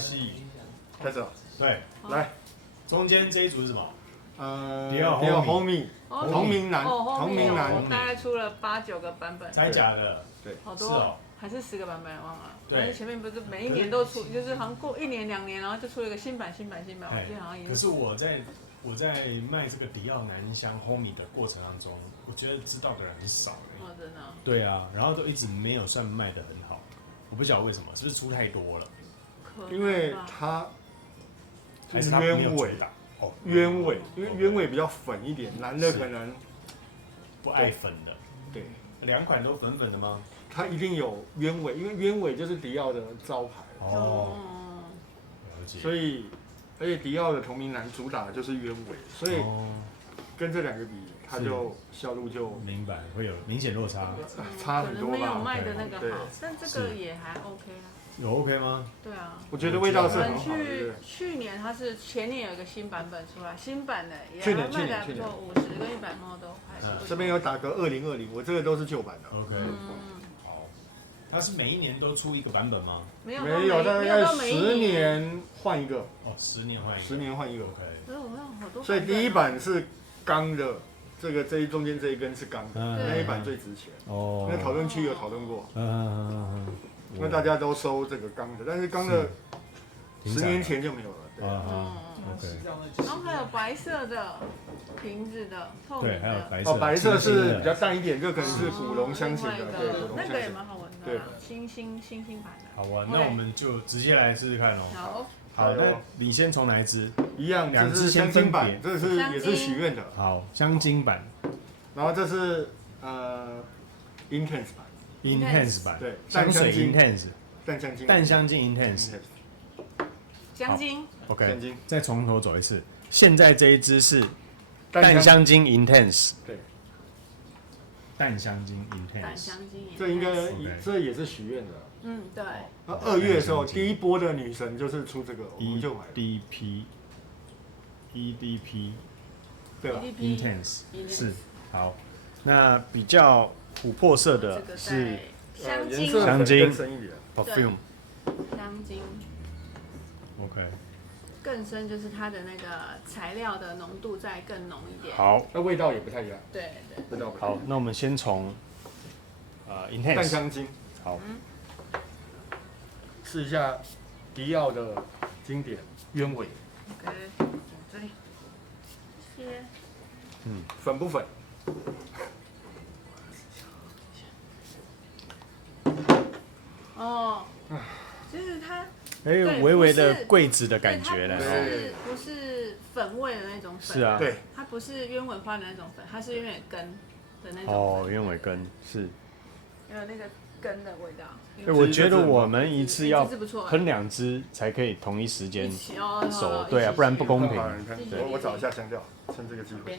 系，开始了。对，来，中间这一组是什么？迪奥 Homie 同名男，同名男，大概出了8、9个版本，真假的？对，好多，是哦，还是10个版本，忘了。对但是前面不是每一年都出，就是好像过1年2年，然后就出了一个新版，我记得好像也可是我在卖这个迪奥男香 Homie 的过程当中，我觉得知道的人很少。哦，真的。对啊，然后都一直没有算卖的很好，我不晓得为什么，是不是出太多了？因为它还是他没有鸢尾主打哦，鸢尾，因为鸢尾比较粉一点，男的可能不爱粉的。对，两款都粉粉的吗？它一定有鸢尾，因为鸢尾就是迪奥的招牌，哦，了解。所以而且迪奥的同名男主打的就是鸢尾，所以跟这两个比，它就销路就明白会有明显落差，差很多吧？可能没有卖的那个对好，但这个也还 OK 啊。有 OK 吗？对啊。我觉得味道是我们很好的。去年前年有一个新版本出来，新版的也去年卖的不错，50跟100毛都还是不错。这边有打个2020，我这个都是旧版的。 OK，好，它是每一年都出一个版本吗？没有，大概10年换一个。哦，10年换一个。10年换一个。 OK。可是我们有好多。所以第一版是钢的，中间这一根是钢的，那一版最值钱。哦。那讨论区有讨论过。因为大家都收这个钢的，但是钢的10年前就没有了。对。OK。然后还有白色的瓶子的，透明的。对，还有白色。白色是比较淡一点，这可能是古龙香型的，对，古龙香型。那个也蛮好闻的。对。新版的。好玩，那我们就直接来试试看哦。好，那你先从哪一支？一样，两支香精版，这是也是许愿的。好，香精版。然后这是Intense 版。Intense 版，对，香水 Intense， 淡香精 Intense， 香精 ，OK， 再从头走一次。现在这一支是淡香精 Intense， 对，淡香精 Intense， 这应该这也是许愿的。嗯，对。2月的时候，第一波的女神就是出这个，我们就买了。EDP， 对吧 ？Intense 是好，那比较琥珀色的是香精 ，Perfume， 香精 ，OK。更深就是它的那个材料的浓度再更浓一点。好，那味道也不太一样。对。味道好，那我们先从Intense 淡香精。好。试一下迪奥的经典鸢尾。OK， 这里。谢谢。粉不粉？哦，就是它。微微的桂子的感觉了。不是粉味的那种粉。是啊。对。它不是鸢尾花的那种粉，它是鸢尾根的那种。哦，鸢尾根是。有那个根的味道。我觉得我们一次要喷2支才可以同一时间熟，对啊，不然不公平。我找一下香调，趁这个机会。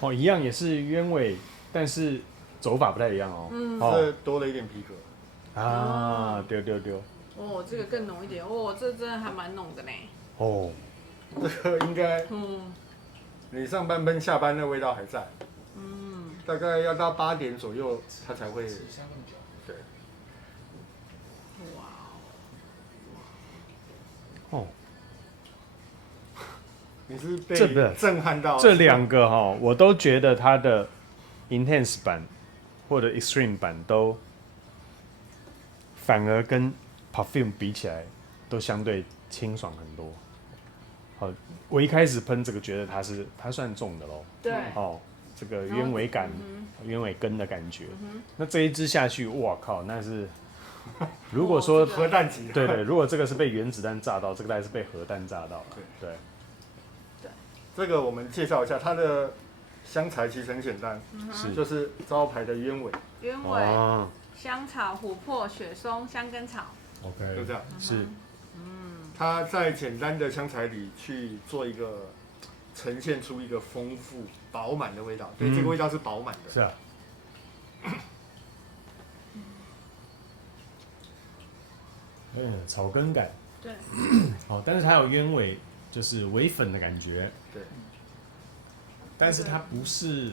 哦，一样也是鸢尾，但是走法不太一样哦。这多了一点皮革。啊，丢。哦，这个更浓一点。哦，这真的还蛮浓的呢。哦。这个应该，你上班喷下班那味道还在，大概要到8点左右它才会，对。哇哦。你是被震撼到？这2个我都觉得它的 Intense 版或者 Extreme 版都反而跟 Perfume 比起来都相对清爽很多。好，我一开始喷这个，觉得它算重的咯。对。这个鸢尾感、鸢尾根的感觉。那这一支下去，哇靠，那是如果说核弹级。对，如果这个是被原子弹炸到，这个大概是被核弹炸到了。对。这个我们介绍一下，它的香材其实很简单，就是招牌的鸢尾。鸢尾、香草、琥珀、雪松、香根草。OK， 就这样。是。它在简单的香材里去做一个呈现出一个丰富饱满的味道，对，这个味道是饱满的。是啊。草根感。对。好，但是它有鸢尾，就是微粉的感觉。对。但是它不是，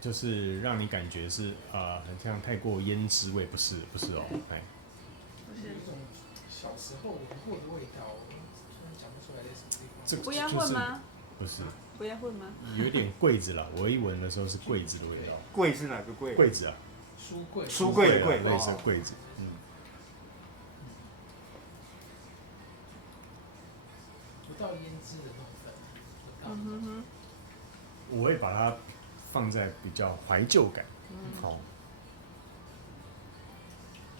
就是让你感觉是很像太过胭脂味，不是哦，哎，不是一种小时候闻过的味道，虽然讲不出来在什么地方。这不要混吗？不是，不要混吗？有点桂子啦，我一闻的时候是桂子的味道。桂是哪个桂？桂子啊，书柜的柜，类似桂子，不到胭脂的那种粉。我会把它放在比较怀旧感。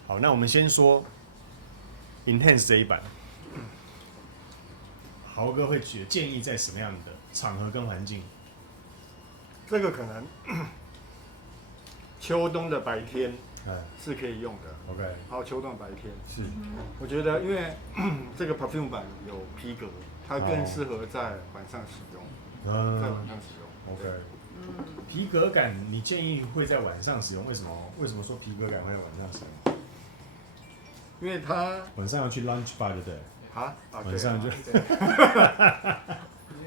好，那我们先说 Intense 这一版，豪哥会建议在什么样的场合跟环境？这个可能秋冬的白天是可以用的。OK， 还有秋冬的白天是，我觉得因为这个 perfume 版有皮革，它更适合在晚上使用，在晚上使用。OK，皮革感你建议会在晚上使用？为什么？为什么说皮革感会在晚上使用？因为它晚上要去 lunch bar 对不对？晚上就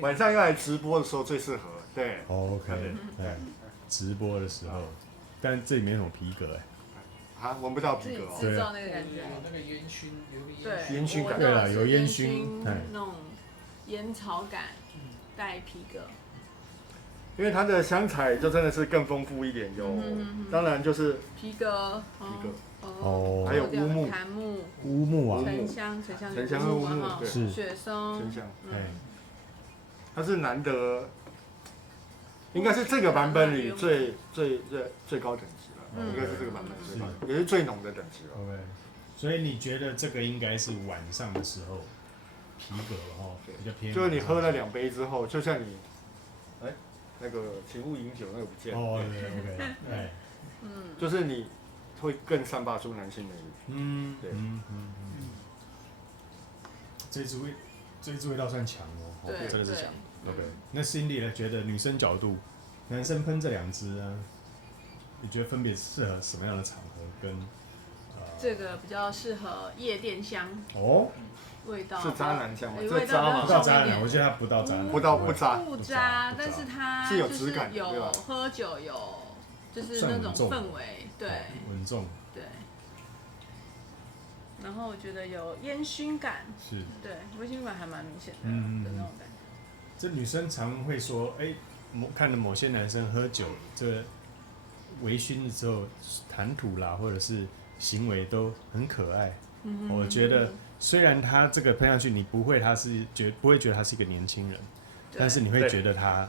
晚上要来直播的时候最适合。对。OK， 对，直播的时候，但这里面有什么皮革闻不到皮革哦。制造那个感觉。有那个烟熏，有一个烟熏感。对了，有烟熏，那种烟草感，带皮革。因为它的香材就真的是更丰富一点，有，当然就是皮革，还有乌木，乌木啊，沉香的乌木，是雪松，沉香，它是难得，应该是这个版本里最高等级了，应该是这个版本最高，也是最浓的等级了。OK， 所以你觉得这个应该是晚上的时候，皮革比较偏，就是你喝了2杯之后，就像你，那个请勿饮酒那个不见了。OK， 就是你会更散发出男性魅力。对。这支味道算强哦，真的是强。OK， 那 Cindy 呢？觉得女生角度，男生喷这2支啊，你觉得分别适合什么样的场合？跟这个比较适合夜店香。味道是渣男香吗？这渣吗？不到渣男，我觉得它不到渣男。不渣，但是它是有质感，有喝酒，有就是那种氛围，对，稳重，对。然后我觉得有烟熏感，是，对，烟熏感还蛮明显的的那种感觉。这女生常会说，看了某些男生喝酒，这微醺的时候谈吐啦，或者是行为都很可爱。我觉得。虽然他这个喷上去，你不会觉得他是一个年轻人，但是你会觉得他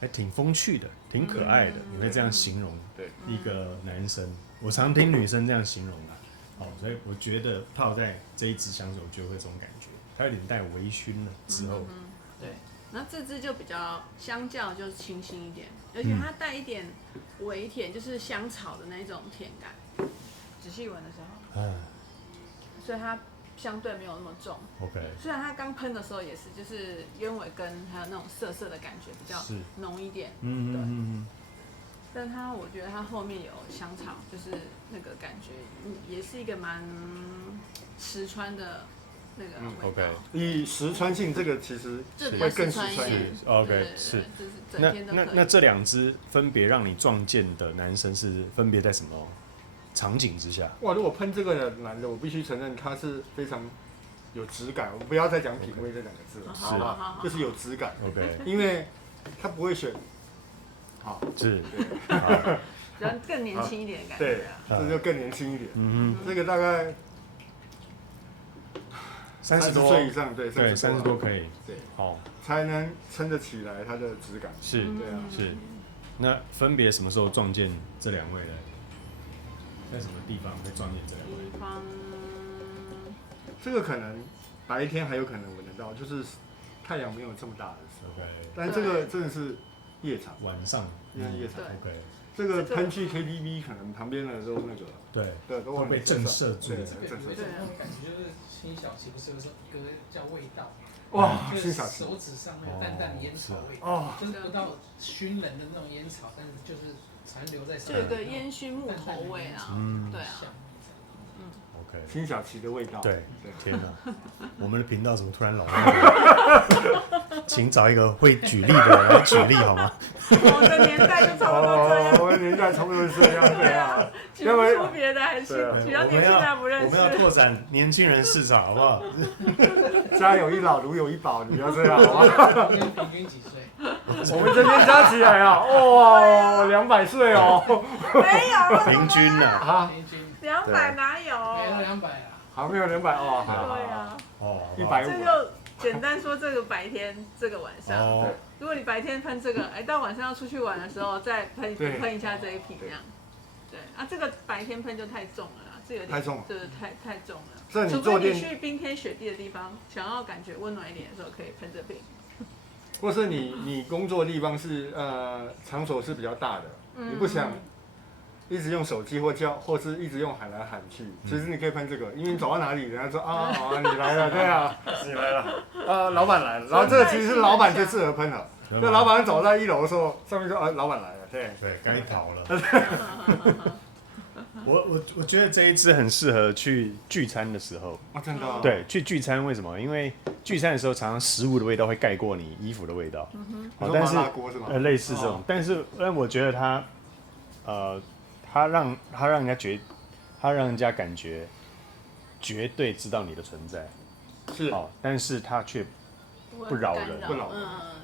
还挺风趣的，挺可爱的，你会这样形容一个男生。我常听女生这样形容啦，所以我觉得泡在这一支香水，我觉得会这种感觉，它有点带微醺了之后。对，那这支就比较相较就是清新一点，而且它带一点微甜，就是香草的那种甜感，仔细闻的时候，所以它相对没有那么重。OK。虽然它刚喷的时候也是，就是鸢尾根还有那种涩涩的感觉比较浓一点。但它我觉得它后面有香草，就是那个感觉，也是一个蛮实穿的那个味道。以实穿性，这个其实会更实穿一点。OK， 是。那这2支分别让你撞见的男生是分别在什么场景之下？如果喷这个的男的，我必须承认他是非常有质感。我不要再讲品味这2个字了，好吧？就是有质感。OK， 因为他不会选，是，比较更年轻一点的感觉。对，这就更年轻一点。这个大概30多岁以上，对，30多可以，对，才能撑得起来它的质感。是，对啊，是。那分别什么时候撞见这2位呢？在什么地方会撞见这2位？这个可能白天还有可能闻得到，就是太阳没有这么大的时候。但这个真的是夜场，晚上，夜场。OK。这个喷去 KTV 可能旁边的都那个，对，都被震慑住。对，感觉就是辛晓琪不是有首歌叫《味道》。辛晓琪手指上那个淡淡的烟草味，就是不到熏人的那种烟草，但是就是残留在上面，就有个烟熏木头味啊，对啊。OK，辛晓琪的味道。对，天哪，我们的频道怎么突然老了？请找一个会举例的人来举例好吗？我的年代就差不多这样。我的年代差不多是这样，对啊。举不出别的，还是比较年轻人不认识。我们要拓展年轻人市场，好不好？家有一老，如有一宝，你要这样，好吧？平均几岁？我们这边加起来啊，哇，200岁哦。没有。平均呢？啊，200哪有？没有200啊。好，没有200哦。对啊。哦，150。这就简单说，这个白天，这个晚上。如果你白天喷这个，到晚上要出去玩的时候再喷一下这一瓶这样。对啊，这个白天喷就太重了啦，这有点太重了，对，太重了。除非你去冰天雪地的地方，想要感觉温暖一点的时候，可以喷这瓶。或是你工作的地方是场所是比较大的，你不想一直用手机或是一直用喊来喊去，其实你可以喷这个，因为你走到哪里，人家说啊好啊你来了，对啊你来了，老板来了，然后这个其实是老板最适合喷的。那老板走在1楼的时候，上面说老板来了，对，该逃了。我觉得这一支很适合去聚餐的时候。真的。对，去聚餐为什么？因为聚餐的时候，常常食物的味道会盖过你衣服的味道。但是类似这种，但是我觉得它让人家感觉绝对知道你的存在。是。但是它却不扰人。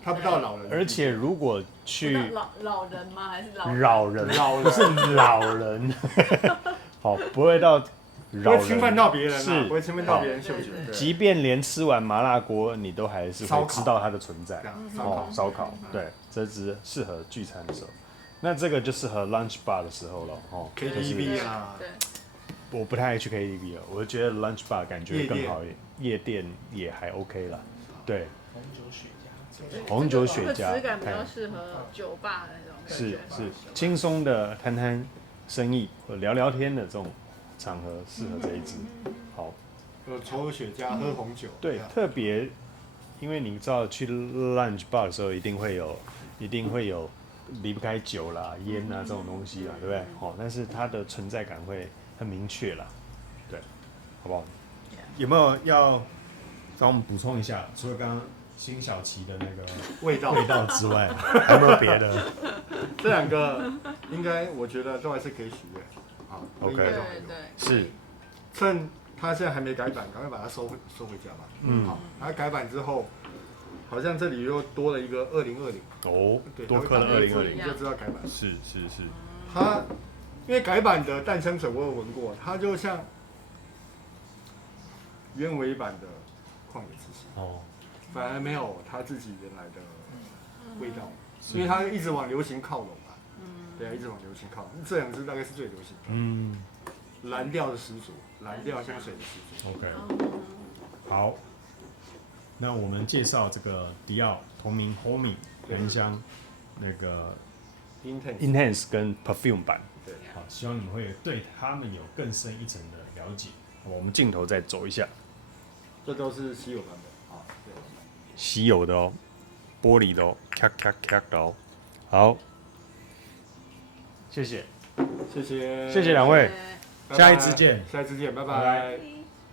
他不到老人。而且如果去老人吗？还是扰人？不是老人。好，不会到扰人，不会侵犯到别人，是不会侵犯到别人嗅觉。即便连吃完麻辣锅，你都还是会知道它的存在。烧烤，对，这只适合聚餐的时候。那这个就适合 lunch bar 的时候了。KTV 啊，对。我不太爱去 KTV 了，我觉得 lunch bar 感觉更好一点，夜店也还 OK 啦。对。红酒雪茄，质感比较适合酒吧的那种感觉。是轻松的谈生意或聊聊天的这种场合，适合这一支。好，抽雪茄，喝红酒。对，特别，因为你知道去 lunch bar 的时候，一定会有离不开酒啦、烟啊这种东西啦，对不对？但是它的存在感会很明确啦，对，好不好？有没有要找我们补充一下？除了刚刚辛晓琪的那个味道之外，还有没有别的？这2个应该我觉得都还是可以许愿。OK， 对，是。趁他现在还没改版，赶快把它收回家吧。好，它改版之后，好像这里又多了一个2020。对，多刻了2020，你就知道改版。是。它因为改版的诞生水我有闻过，它就像原委版的旷野之息。反而没有他自己原来的味道，因为他一直往流行靠拢嘛。对啊，一直往流行靠拢。这2支大概是最流行的。蓝调的始祖，蓝调香水的始祖。OK。好，那我们介绍这个迪奥同名 Homing 原香那个 Intense 跟 Perfume 版。对。好，希望你们会对他们有更深一层的了解。我们镜头再走一下。这都是稀有版本。稀有的哦，玻璃的哦，咔咔咔的哦。好，谢谢2位，下一次见，拜拜。